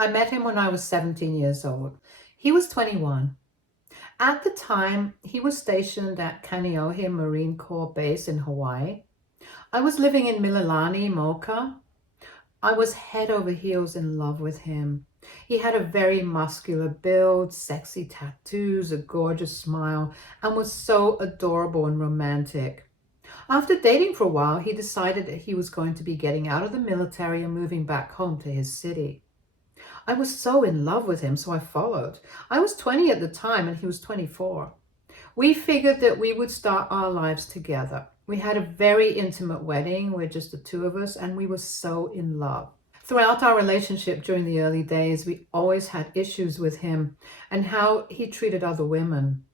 I met him when I was 17 years old. He was 21. At the time, he was stationed at Kaneohe Marine Corps Base in Hawaii. I was living in Mililani Mauka. I was head over heels in love with him. He had a very muscular build, sexy tattoos, a gorgeous smile, and was so adorable and romantic. After dating for a while, he decided that he was going to be getting out of the military and moving back home to his city. I was so in love with him, so I followed. I was 20 at the time and he was 24. We figured that we would start our lives together. We had a very intimate wedding with just the two of us, and we were so in love. Throughout our relationship during the early days, we always had issues with him and how he treated other women.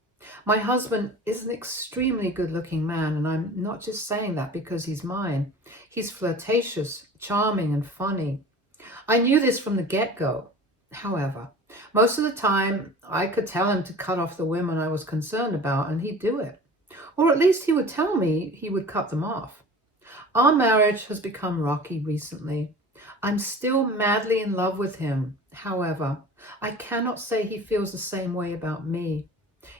My husband is an extremely good-looking man, and I'm not just saying that because he's mine. He's flirtatious, charming, and funny. I knew this from the get-go. However, most of the time I could tell him to cut off the women I was concerned about, and he'd do it. Or at least he would tell me he would cut them off. Our marriage has become rocky recently. I'm still madly in love with him. However, I cannot say he feels the same way about me.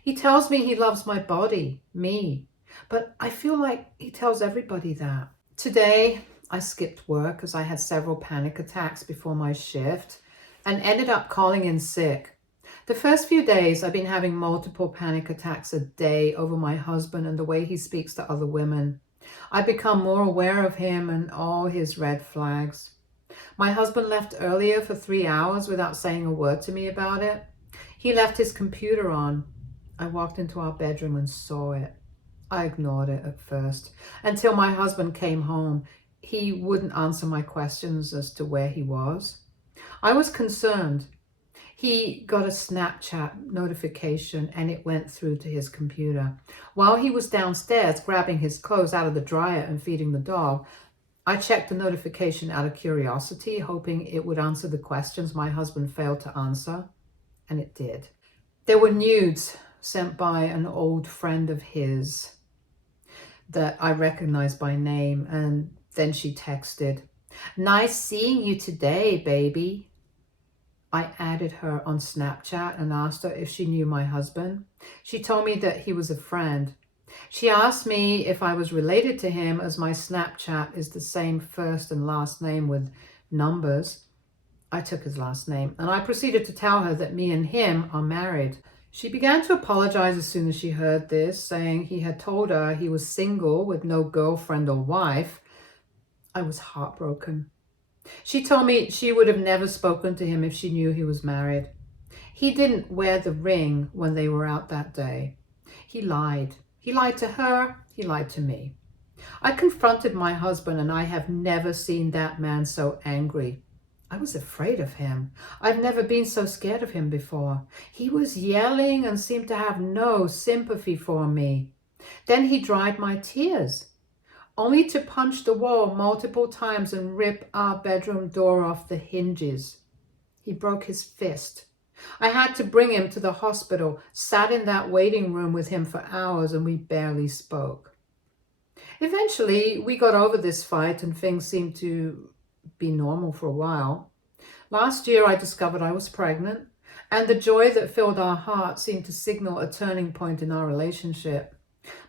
He tells me he loves my body, me, but I feel like he tells everybody that. Today, I skipped work as I had several panic attacks before my shift and ended up calling in sick. The first few days, I've been having multiple panic attacks a day over my husband and the way he speaks to other women. I've become more aware of him and all his red flags. My husband left earlier for 3 hours without saying a word to me about it. He left his computer on. I walked into our bedroom and saw it. I ignored it at first until my husband came home. He wouldn't answer my questions as to where he was. I was concerned. He got a Snapchat notification and it went through to his computer. While he was downstairs grabbing his clothes out of the dryer and feeding the dog, I checked the notification out of curiosity, hoping it would answer the questions my husband failed to answer, and it did. There were nudes sent by an old friend of his that I recognized by name, and then she texted, "Nice seeing you today, baby." I added her on Snapchat and asked her if she knew my husband. She told me that he was a friend. She asked me if I was related to him, as my Snapchat is the same first and last name with numbers. I took his last name, and I proceeded to tell her that me and him are married. She began to apologize as soon as she heard this, saying he had told her he was single with no girlfriend or wife. I was heartbroken. She told me she would have never spoken to him if she knew he was married. He didn't wear the ring when they were out that day. He lied. He lied to her. He lied to me. I confronted my husband, and I have never seen that man so angry. I was afraid of him. I've never been so scared of him before. He was yelling and seemed to have no sympathy for me. Then he dried my tears, only to punch the wall multiple times and rip our bedroom door off the hinges. He broke his fist. I had to bring him to the hospital, sat in that waiting room with him for hours, and we barely spoke. Eventually, we got over this fight and things seemed to be normal for a while. Last year, I discovered I was pregnant, and the joy that filled our heart seemed to signal a turning point in our relationship.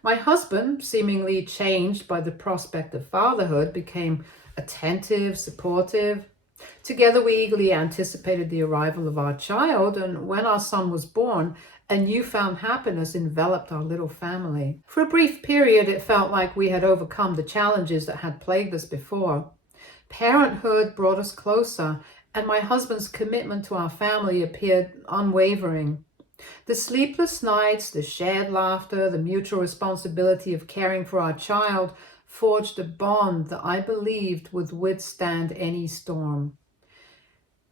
My husband, seemingly changed by the prospect of fatherhood, became attentive, supportive. Together, we eagerly anticipated the arrival of our child, and when our son was born, a newfound happiness enveloped our little family. For a brief period, it felt like we had overcome the challenges that had plagued us before. Parenthood brought us closer, and my husband's commitment to our family appeared unwavering. The sleepless nights, the shared laughter, the mutual responsibility of caring for our child forged a bond that I believed would withstand any storm.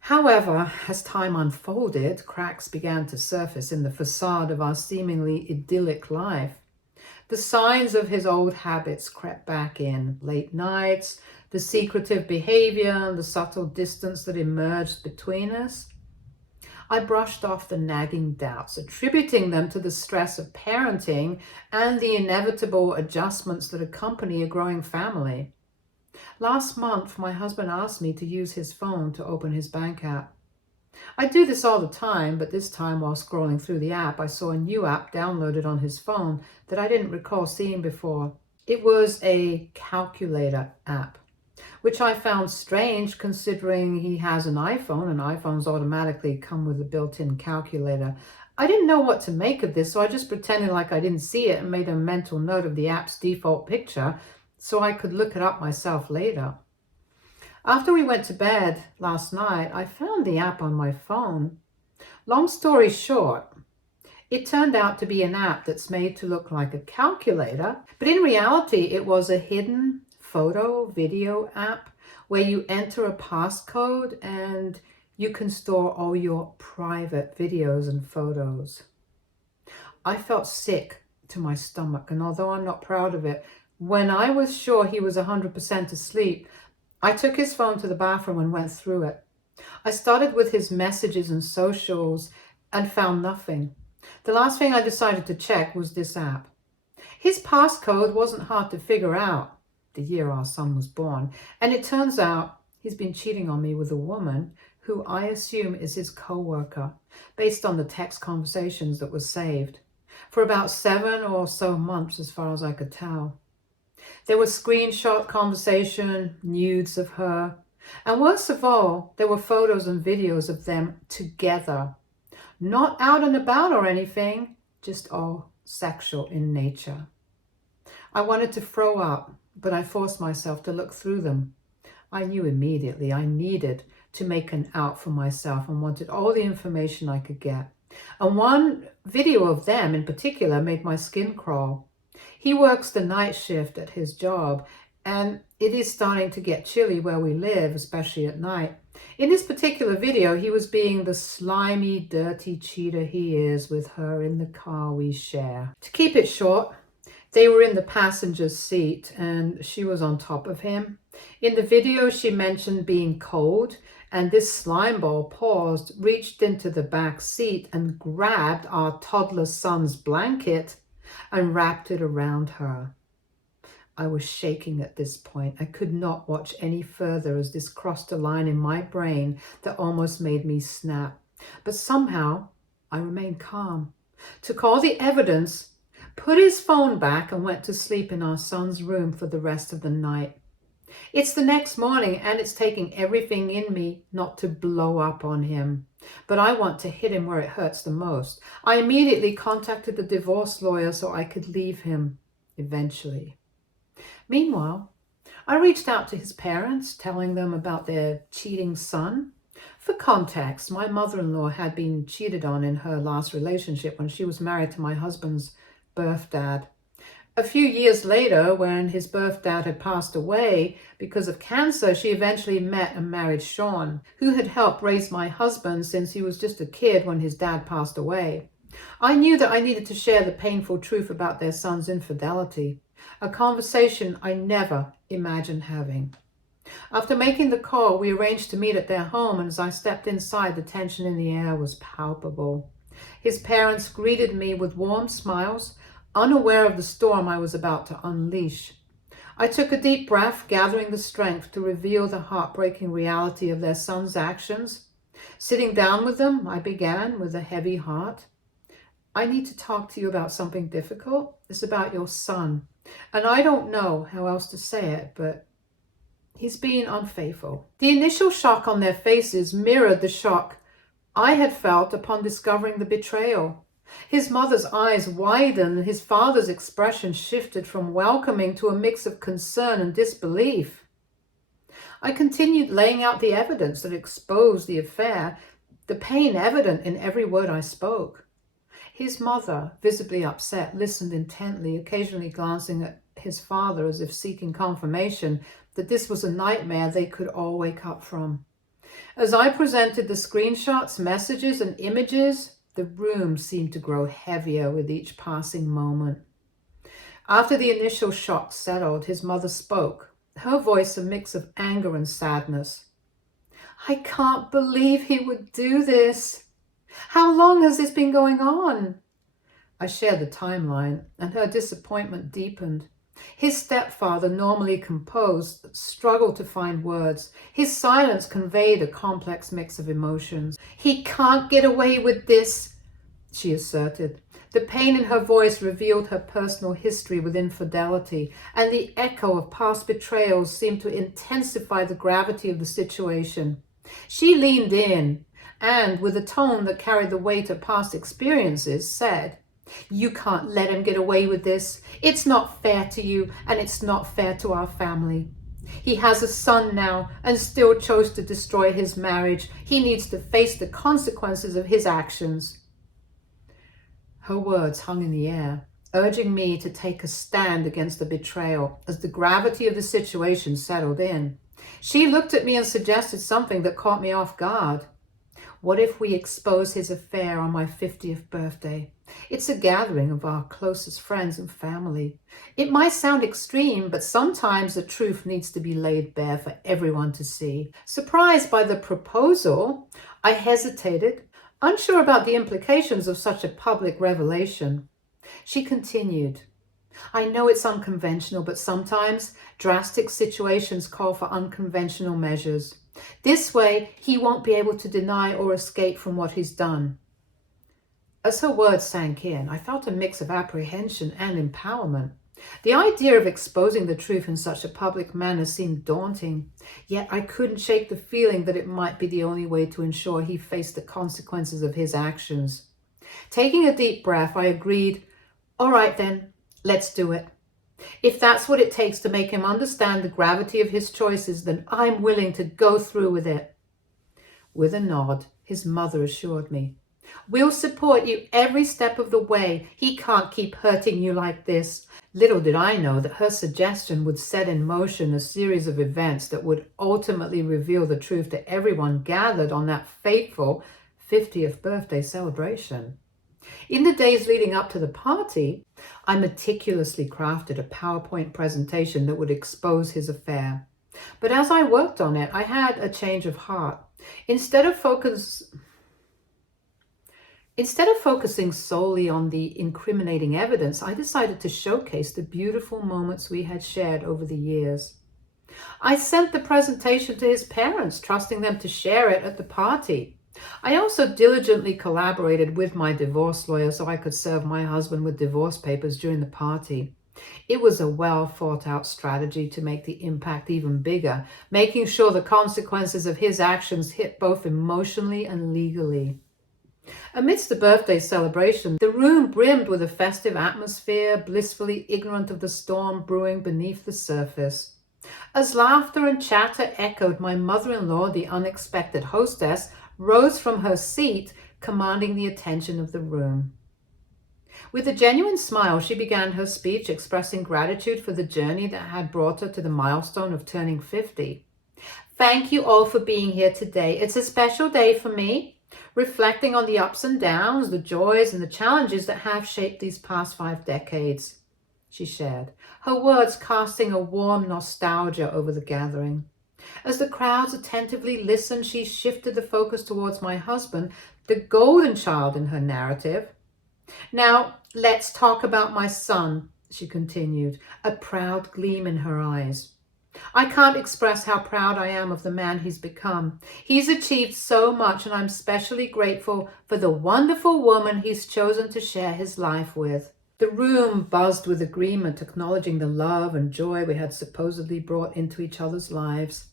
However, as time unfolded, cracks began to surface in the facade of our seemingly idyllic life. The signs of his old habits crept back in: late nights, the secretive behavior, and the subtle distance that emerged between us. I brushed off the nagging doubts, attributing them to the stress of parenting and the inevitable adjustments that accompany a growing family. Last month, my husband asked me to use his phone to open his bank app. I do this all the time, but this time while scrolling through the app, I saw a new app downloaded on his phone that I didn't recall seeing before. It was a calculator app, which I found strange considering he has an iPhone and iPhones automatically come with a built-in calculator. I didn't know what to make of this, so I just pretended like I didn't see it and made a mental note of the app's default picture so I could look it up myself later. After we went to bed last night, I found the app on my phone. Long story short, it turned out to be an app that's made to look like a calculator, but in reality, it was a hidden photo video app where you enter a passcode and you can store all your private videos and photos. I felt sick to my stomach, and although I'm not proud of it, when I was sure he was 100% asleep, I took his phone to the bathroom and went through it. I started with his messages and socials and found nothing. The last thing I decided to check was this app. His passcode wasn't hard to figure out, the year our son was born, and it turns out he's been cheating on me with a woman who I assume is his co-worker, based on the text conversations that were saved, for about 7 or so months as far as I could tell. There were screenshot conversation, nudes of her, and worst of all, there were photos and videos of them together. Not out and about or anything, just all sexual in nature. I wanted to throw up, but I forced myself to look through them. I knew immediately I needed to make an out for myself and wanted all the information I could get. And one video of them in particular made my skin crawl. He works the night shift at his job, and it is starting to get chilly where we live, especially at night. In this particular video, he was being the slimy, dirty cheater he is with her in the car we share. To keep it short, they were in the passenger's seat and she was on top of him. In the video, she mentioned being cold, and this slimeball paused, reached into the back seat and grabbed our toddler son's blanket and wrapped it around her. I was shaking at this point. I could not watch any further as this crossed a line in my brain that almost made me snap. But somehow I remained calm, took all the evidence, put his phone back and went to sleep in our son's room for the rest of the night. It's the next morning and it's taking everything in me not to blow up on him. But I want to hit him where it hurts the most. I immediately contacted the divorce lawyer so I could leave him eventually. Meanwhile, I reached out to his parents, telling them about their cheating son. For context, my mother-in-law had been cheated on in her last relationship when she was married to my husband's birth dad. A few years later, when his birth dad had passed away because of cancer, she eventually met and married Sean, who had helped raise my husband since he was just a kid when his dad passed away. I knew that I needed to share the painful truth about their son's infidelity, a conversation I never imagined having. After making the call, we arranged to meet at their home, and as I stepped inside, the tension in the air was palpable. His parents greeted me with warm smiles, unaware of the storm I was about to unleash. I took a deep breath, gathering the strength to reveal the heartbreaking reality of their son's actions. Sitting down with them, I began with a heavy heart. I need to talk to you about something difficult. It's about your son. And I don't know how else to say it, but he's being unfaithful. The initial shock on their faces mirrored the shock I had felt upon discovering the betrayal. His mother's eyes widened, and his father's expression shifted from welcoming to a mix of concern and disbelief. I continued laying out the evidence that exposed the affair, the pain evident in every word I spoke. His mother, visibly upset, listened intently, occasionally glancing at his father as if seeking confirmation that this was a nightmare they could all wake up from. As I presented the screenshots, messages, and images, the room seemed to grow heavier with each passing moment. After the initial shock settled, his mother spoke, her voice a mix of anger and sadness. I can't believe he would do this. How long has this been going on? I shared the timeline, and her disappointment deepened. His stepfather, normally composed, struggled to find words. His silence conveyed a complex mix of emotions. "He can't get away with this," she asserted. The pain in her voice revealed her personal history with infidelity, and the echo of past betrayals seemed to intensify the gravity of the situation. She leaned in and, with a tone that carried the weight of past experiences, said, "You can't let him get away with this. It's not fair to you, and it's not fair to our family. He has a son now and still chose to destroy his marriage. He needs to face the consequences of his actions." Her words hung in the air, urging me to take a stand against the betrayal as the gravity of the situation settled in. She looked at me and suggested something that caught me off guard. "What if we expose his affair on my 50th birthday? It's a gathering of our closest friends and family. It might sound extreme, but sometimes the truth needs to be laid bare for everyone to see." Surprised by the proposal, I hesitated, unsure about the implications of such a public revelation. She continued, "I know it's unconventional, but sometimes drastic situations call for unconventional measures. This way, he won't be able to deny or escape from what he's done." As her words sank in, I felt a mix of apprehension and empowerment. The idea of exposing the truth in such a public manner seemed daunting, yet I couldn't shake the feeling that it might be the only way to ensure he faced the consequences of his actions. Taking a deep breath, I agreed, "All right then, let's do it. If that's what it takes to make him understand the gravity of his choices, then I'm willing to go through with it." With a nod, his mother assured me, "We'll support you every step of the way. He can't keep hurting you like this." Little did I know that her suggestion would set in motion a series of events that would ultimately reveal the truth to everyone gathered on that fateful 50th birthday celebration. In the days leading up to the party, I meticulously crafted a PowerPoint presentation that would expose his affair. But as I worked on it, I had a change of heart. Instead of focusing solely on the incriminating evidence, I decided to showcase the beautiful moments we had shared over the years. I sent the presentation to his parents, trusting them to share it at the party. I also diligently collaborated with my divorce lawyer so I could serve my husband with divorce papers during the party. It was a well thought out strategy to make the impact even bigger, making sure the consequences of his actions hit both emotionally and legally. Amidst the birthday celebration, the room brimmed with a festive atmosphere, blissfully ignorant of the storm brewing beneath the surface. As laughter and chatter echoed, my mother-in-law, the unexpected hostess, rose from her seat, commanding the attention of the room. With a genuine smile, she began her speech, expressing gratitude for the journey that had brought her to the milestone of turning 50. "Thank you all for being here today. It's a special day for me. Reflecting on the ups and downs, the joys and the challenges that have shaped these past 5 decades, she shared, her words casting a warm nostalgia over the gathering. As the crowds attentively listened, she shifted the focus towards my husband, the golden child in her narrative. "Now, let's talk about my son," she continued, a proud gleam in her eyes. "I can't express how proud I am of the man he's become. He's achieved so much, and I'm especially grateful for the wonderful woman he's chosen to share his life with." The room buzzed with agreement, acknowledging the love and joy we had supposedly brought into each other's lives.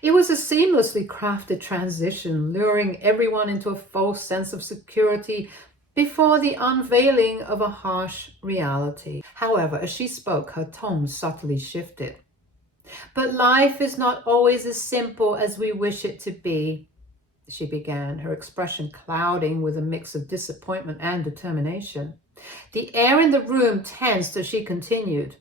It was a seamlessly crafted transition, luring everyone into a false sense of security before the unveiling of a harsh reality. However, as she spoke, her tone subtly shifted. "But life is not always as simple as we wish it to be," she began, her expression clouding with a mix of disappointment and determination. The air in the room tensed as she continued.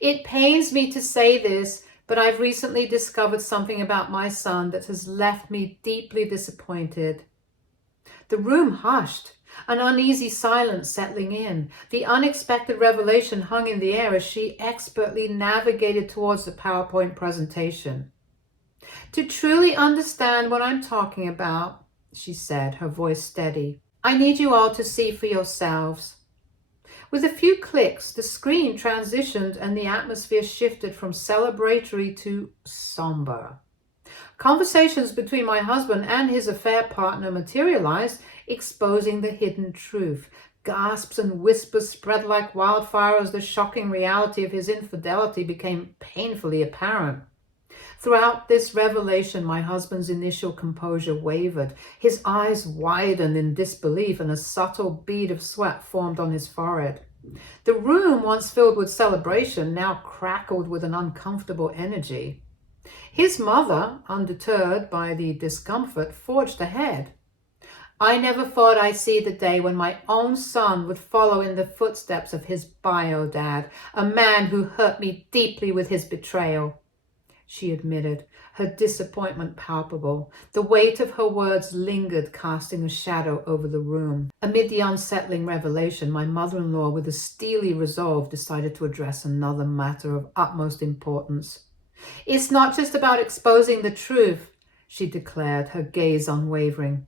"It pains me to say this, but I've recently discovered something about my son that has left me deeply disappointed." The room hushed, an uneasy silence settling in. The unexpected revelation hung in the air as she expertly navigated towards the PowerPoint presentation. "To truly understand what I'm talking about," she said, her voice steady, "I need you all to see for yourselves. With a few clicks, the screen transitioned and the atmosphere shifted from celebratory to somber. Conversations between my husband and his affair partner materialized, exposing the hidden truth. Gasps and whispers spread like wildfire as the shocking reality of his infidelity became painfully apparent. Throughout this revelation, my husband's initial composure wavered. His eyes widened in disbelief, and a subtle bead of sweat formed on his forehead. The room, once filled with celebration, now crackled with an uncomfortable energy. His mother, undeterred by the discomfort, forged ahead. I never thought I'd see the day when my own son would follow in the footsteps of his bio dad, a man who hurt me deeply with his betrayal, she admitted, her disappointment palpable. The weight of her words lingered, casting a shadow over the room. Amid the unsettling revelation, my mother-in-law, with a steely resolve, decided to address another matter of utmost importance. It's not just about exposing the truth, she declared, her gaze unwavering.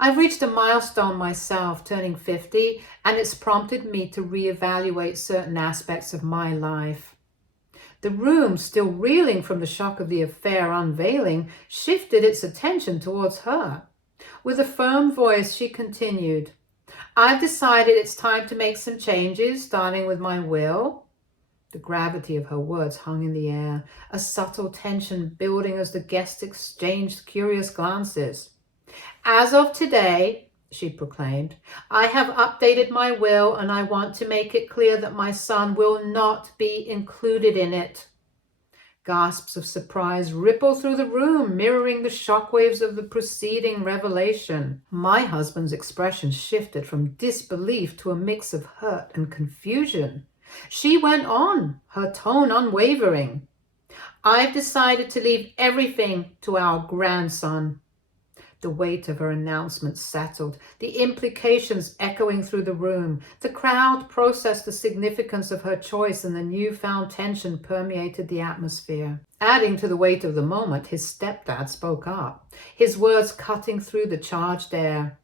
I've reached a milestone myself, turning 50, and it's prompted me to reevaluate certain aspects of my life. The room, still reeling from the shock of the affair unveiling, shifted its attention towards her. With a firm voice, she continued, I've decided it's time to make some changes, starting with my will. The gravity of her words hung in the air, a subtle tension building as the guests exchanged curious glances. As of today, she proclaimed, I have updated my will, and I want to make it clear that my son will not be included in it. Gasps of surprise rippled through the room, mirroring the shockwaves of the preceding revelation. My husband's expression shifted from disbelief to a mix of hurt and confusion. She went on, her tone unwavering. I've decided to leave everything to our grandson. The weight of her announcement settled, the implications echoing through the room. The crowd processed the significance of her choice, and the newfound tension permeated the atmosphere. Adding to the weight of the moment, his stepdad spoke up, his words cutting through the charged air.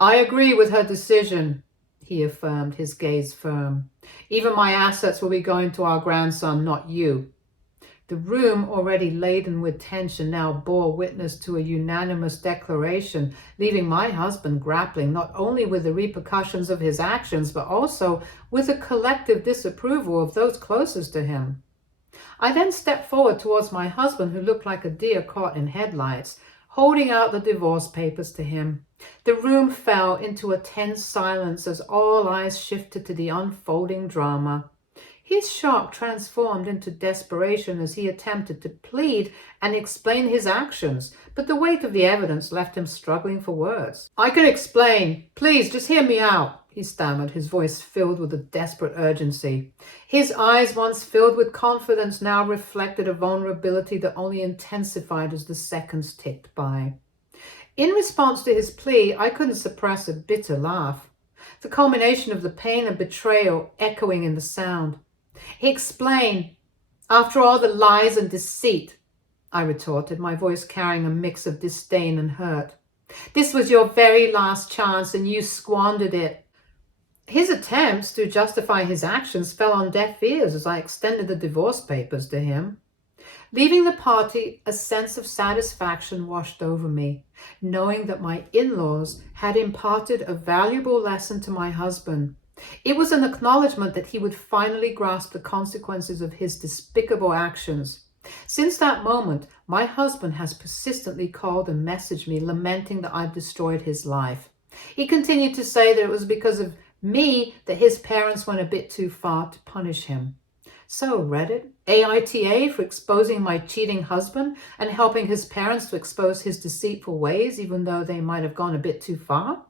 I agree with her decision, he affirmed, his gaze firm. Even my assets will be going to our grandson, not you. The room, already laden with tension, now bore witness to a unanimous declaration, leaving my husband grappling not only with the repercussions of his actions, but also with a collective disapproval of those closest to him. I then stepped forward towards my husband, who looked like a deer caught in headlights, holding out the divorce papers to him. The room fell into a tense silence as all eyes shifted to the unfolding drama. His shock transformed into desperation as he attempted to plead and explain his actions, but the weight of the evidence left him struggling for words. I can explain. Please, just hear me out, he stammered, his voice filled with a desperate urgency. His eyes, once filled with confidence, now reflected a vulnerability that only intensified as the seconds ticked by. In response to his plea, I couldn't suppress a bitter laugh, the culmination of the pain and betrayal echoing in the sound. Explain. After all the lies and deceit, I retorted, my voice carrying a mix of disdain and hurt. This was your very last chance, and you squandered it. His attempts to justify his actions fell on deaf ears as I extended the divorce papers to him. Leaving the party, a sense of satisfaction washed over me, knowing that my in-laws had imparted a valuable lesson to my husband. It was an acknowledgement that he would finally grasp the consequences of his despicable actions. Since that moment, my husband has persistently called and messaged me, lamenting that I've destroyed his life. He continued to say that it was because of me that his parents went a bit too far to punish him. So, Reddit, AITA for exposing my cheating husband and helping his parents to expose his deceitful ways, even though they might have gone a bit too far?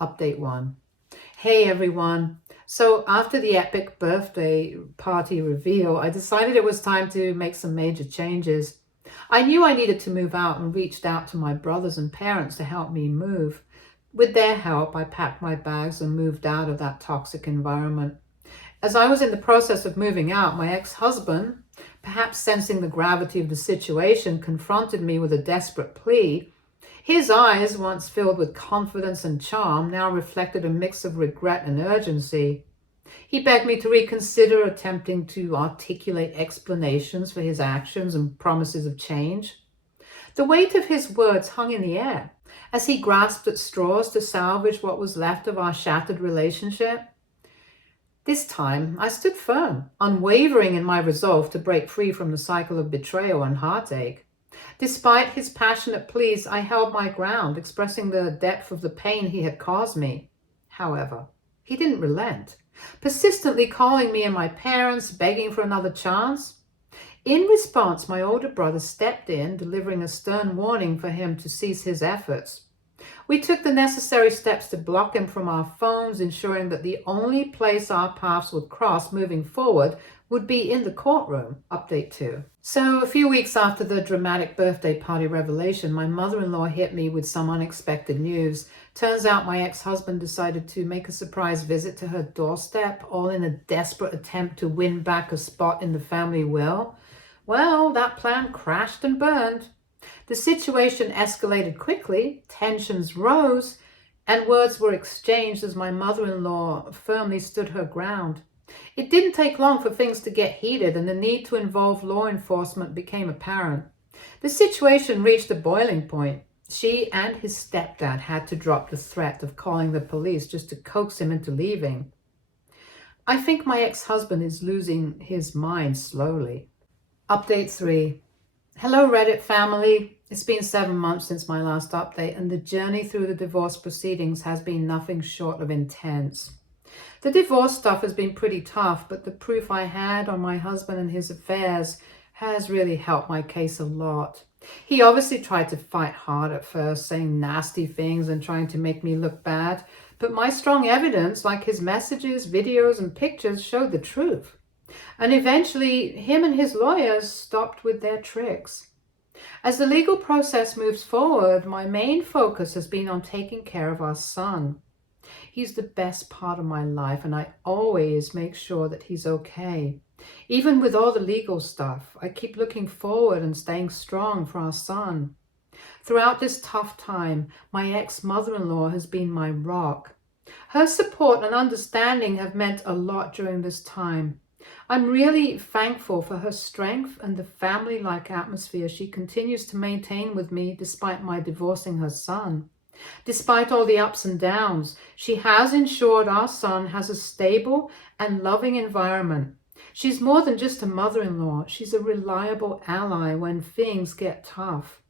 Update 1. Hey everyone. So after the epic birthday party reveal, I decided it was time to make some major changes. I knew I needed to move out and reached out to my brothers and parents to help me move. With their help, I packed my bags and moved out of that toxic environment. As I was in the process of moving out, my ex-husband, perhaps sensing the gravity of the situation, confronted me with a desperate plea. His eyes, once filled with confidence and charm, now reflected a mix of regret and urgency. He begged me to reconsider, attempting to articulate explanations for his actions and promises of change. The weight of his words hung in the air as he grasped at straws to salvage what was left of our shattered relationship. This time, I stood firm, unwavering in my resolve to break free from the cycle of betrayal and heartache. Despite his passionate pleas, I held my ground, expressing the depth of the pain he had caused me. However, he didn't relent, persistently calling me and my parents, begging for another chance. In response, my older brother stepped in, delivering a stern warning for him to cease his efforts. We took the necessary steps to block him from our phones, ensuring that the only place our paths would cross moving forward would be in the courtroom. Update 2. So a few weeks after the dramatic birthday party revelation, my mother-in-law hit me with some unexpected news. Turns out my ex-husband decided to make a surprise visit to her doorstep, all in a desperate attempt to win back a spot in the family will. Well, that plan crashed and burned. The situation escalated quickly, tensions rose, and words were exchanged as my mother-in-law firmly stood her ground. It didn't take long for things to get heated, and the need to involve law enforcement became apparent. The situation reached a boiling point. She and his stepdad had to drop the threat of calling the police just to coax him into leaving. I think my ex-husband is losing his mind slowly. Update 3. Hello Reddit family. It's been 7 months since my last update, and the journey through the divorce proceedings has been nothing short of intense. The divorce stuff has been pretty tough, but the proof I had on my husband and his affairs has really helped my case a lot. He obviously tried to fight hard at first, saying nasty things and trying to make me look bad, but my strong evidence, like his messages, videos, and pictures, showed the truth. And eventually, him and his lawyers stopped with their tricks. As the legal process moves forward, my main focus has been on taking care of our son. He's the best part of my life, and I always make sure that he's okay. Even with all the legal stuff, I keep looking forward and staying strong for our son. Throughout this tough time, my ex-mother-in-law has been my rock. Her support and understanding have meant a lot during this time. I'm really thankful for her strength and the family-like atmosphere she continues to maintain with me despite my divorcing her son. Despite all the ups and downs, she has ensured our son has a stable and loving environment. She's more than just a mother-in-law. She's a reliable ally when things get tough,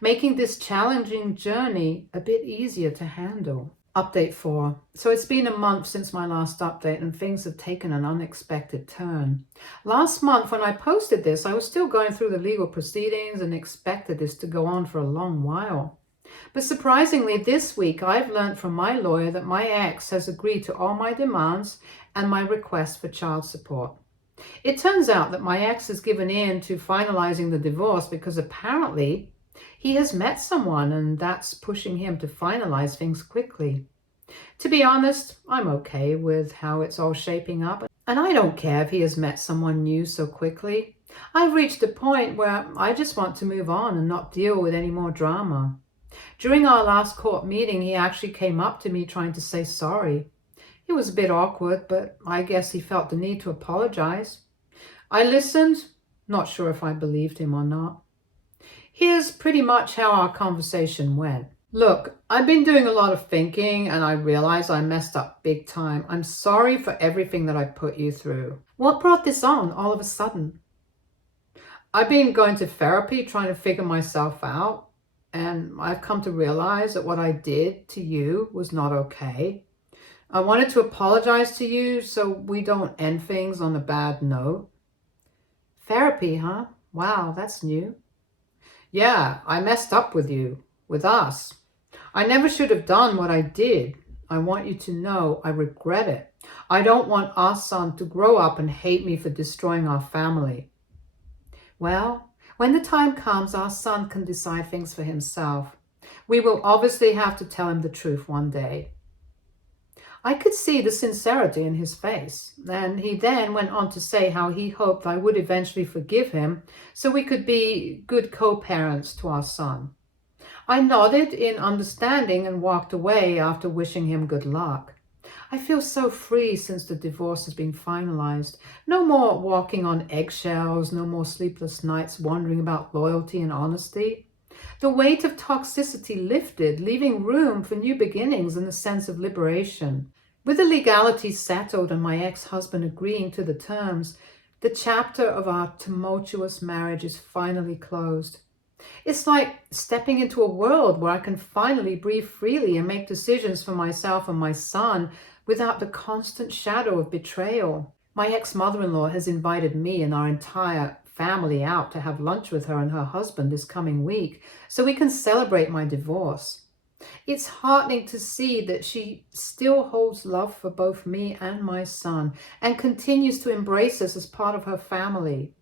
making this challenging journey a bit easier to handle. Update 4. So it's been a month since my last update, and things have taken an unexpected turn. Last month when I posted this, I was still going through the legal proceedings and expected this to go on for a long while. But surprisingly, this week I've learned from my lawyer that my ex has agreed to all my demands and my request for child support. It turns out that my ex has given in to finalizing the divorce because apparently he has met someone, and that's pushing him to finalize things quickly. To be honest, I'm okay with how it's all shaping up, and I don't care if he has met someone new so quickly. I've reached a point where I just want to move on and not deal with any more drama. During our last court meeting, he actually came up to me trying to say sorry. It was a bit awkward, but I guess he felt the need to apologize. I listened, not sure if I believed him or not. Here's pretty much how our conversation went. Look, I've been doing a lot of thinking, and I realize I messed up big time. I'm sorry for everything that I put you through. What brought this on all of a sudden? I've been going to therapy trying to figure myself out, and I've come to realize that what I did to you was not okay. I wanted to apologize to you so we don't end things on a bad note. Therapy, huh? Wow, that's new. Yeah, I messed up with you, with us. I never should have done what I did. I want you to know I regret it. I don't want our son to grow up and hate me for destroying our family. Well, when the time comes, our son can decide things for himself. We will obviously have to tell him the truth one day. I could see the sincerity in his face, and he then went on to say how he hoped I would eventually forgive him so we could be good co-parents to our son. I nodded in understanding and walked away after wishing him good luck. I feel so free since the divorce has been finalized. No more walking on eggshells, no more sleepless nights wondering about loyalty and honesty. The weight of toxicity lifted, leaving room for new beginnings and a sense of liberation. With the legalities settled and my ex-husband agreeing to the terms, the chapter of our tumultuous marriage is finally closed. It's like stepping into a world where I can finally breathe freely and make decisions for myself and my son without the constant shadow of betrayal. My ex-mother-in-law has invited me and our entire family out to have lunch with her and her husband this coming week so we can celebrate my divorce. It's heartening to see that she still holds love for both me and my son and continues to embrace us as part of her family.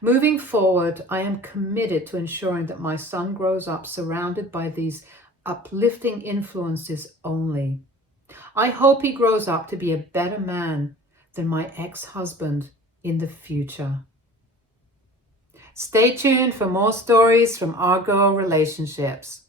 Moving forward, I am committed to ensuring that my son grows up surrounded by these uplifting influences only. I hope he grows up to be a better man than my ex-husband in the future. Stay tuned for more stories from our girl relationships.